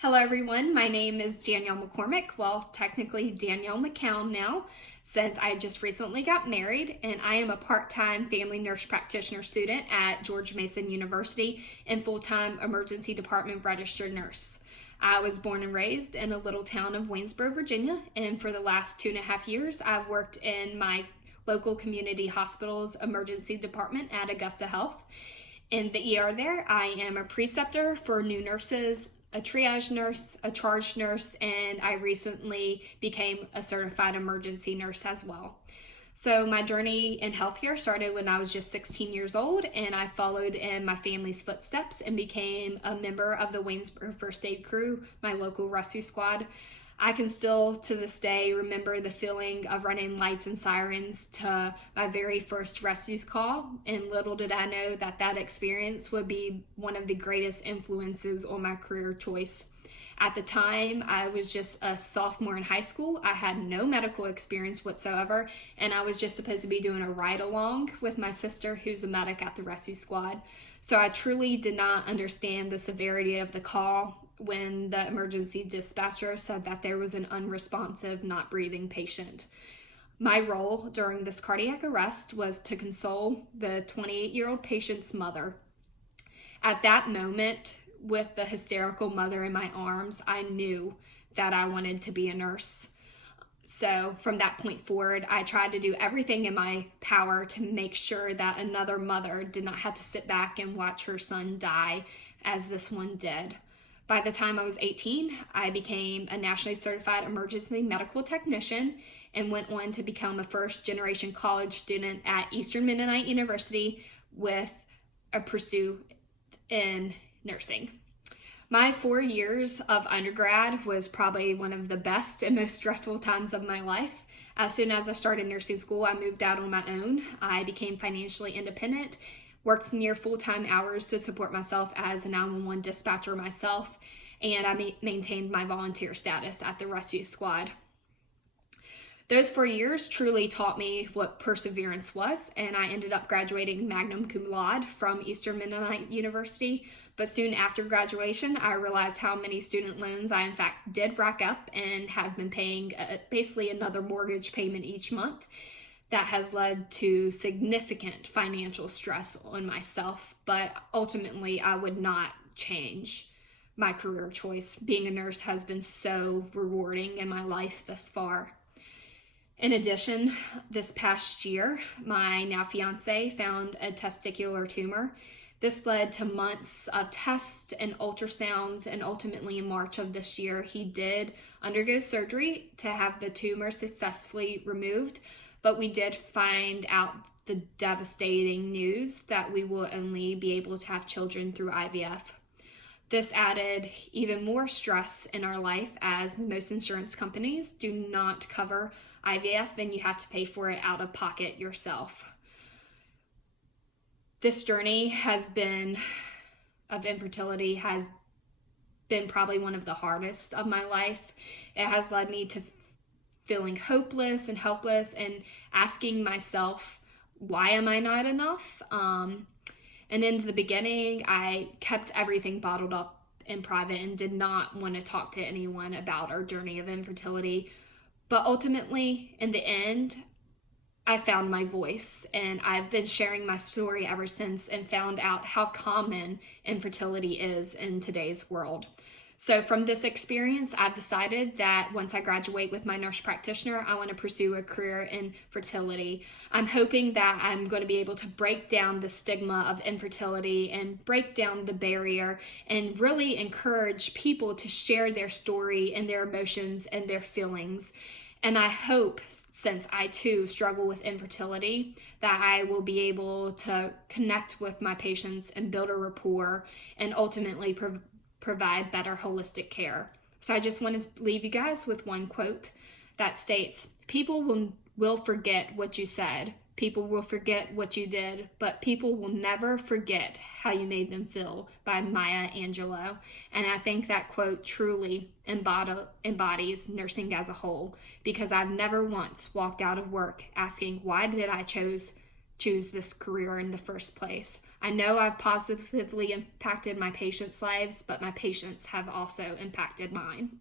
Hello, everyone. My name is Danielle McCormick. Well, technically Danielle McCown now, since I just recently got married, and I am a part-time family nurse practitioner student at George Mason University and full-time emergency department registered nurse. I was born and raised in a little town of Waynesboro, Virginia, and for the last 2.5 years, I've worked in my local community hospital's emergency department at Augusta Health. In the ER there, I am a preceptor for new nurses, a triage nurse, a charge nurse, and I recently became a certified emergency nurse as well. So my journey in healthcare started when I was just 16 years old, and I followed in my family's footsteps and became a member of the Waynesboro First Aid Crew, my local rescue squad. I can still, to this day, remember the feeling of running lights and sirens to my very first rescue call, and little did I know that that experience would be one of the greatest influences on my career choice. At the time, I was just a sophomore in high school. I had no medical experience whatsoever, and I was just supposed to be doing a ride along with my sister, who's a medic at the rescue squad. So I truly did not understand the severity of the call when the emergency dispatcher said that there was an unresponsive, not breathing patient. My role during this cardiac arrest was to console the 28-year-old patient's mother. At that moment, with the hysterical mother in my arms, I knew that I wanted to be a nurse. So from that point forward, I tried to do everything in my power to make sure that another mother did not have to sit back and watch her son die as this one did. By the time I was 18, I became a nationally certified emergency medical technician and went on to become a first-generation college student at Eastern Mennonite University with a pursuit in nursing. My 4 years of undergrad was probably one of the best and most stressful times of my life. As soon as I started nursing school, I moved out on my own. I became financially independent, worked near full-time hours to support myself as a 911 dispatcher myself, and I maintained my volunteer status at the rescue squad. Those 4 years truly taught me what perseverance was, and I ended up graduating magna cum laude from Eastern Mennonite University. But soon after graduation, I realized how many student loans I in fact did rack up and have been paying basically another mortgage payment each month. That has led to significant financial stress on myself, but ultimately I would not change my career choice. Being a nurse has been so rewarding in my life thus far. In addition, this past year, my now fiance found a testicular tumor. This led to months of tests and ultrasounds, and ultimately in March of this year, he did undergo surgery to have the tumor successfully removed. But we did find out the devastating news that we will only be able to have children through IVF. This added even more stress in our life, as most insurance companies do not cover IVF and you have to pay for it out of pocket yourself. This journey of infertility has been probably one of the hardest of my life. It has led me to feeling hopeless and helpless and asking myself, why am I not enough? And in the beginning, I kept everything bottled up in private and did not want to talk to anyone about our journey of infertility. But ultimately, in the end, I found my voice, and I've been sharing my story ever since and found out how common infertility is in today's world. So from this experience, I've decided that once I graduate with my nurse practitioner, I want to pursue a career in fertility. I'm hoping that I'm going to be able to break down the stigma of infertility and break down the barrier and really encourage people to share their story and their emotions and their feelings. And I hope, since I too struggle with infertility, that I will be able to connect with my patients and build a rapport and ultimately provide better holistic care. So I just want to leave you guys with one quote that states, "People will forget what you said, people will forget what you did, but people will never forget how you made them feel," by Maya Angelou. And I think that quote truly embodies nursing as a whole, because I've never once walked out of work asking, why did I choose this career in the first place? I know I've positively impacted my patients' lives, but my patients have also impacted mine.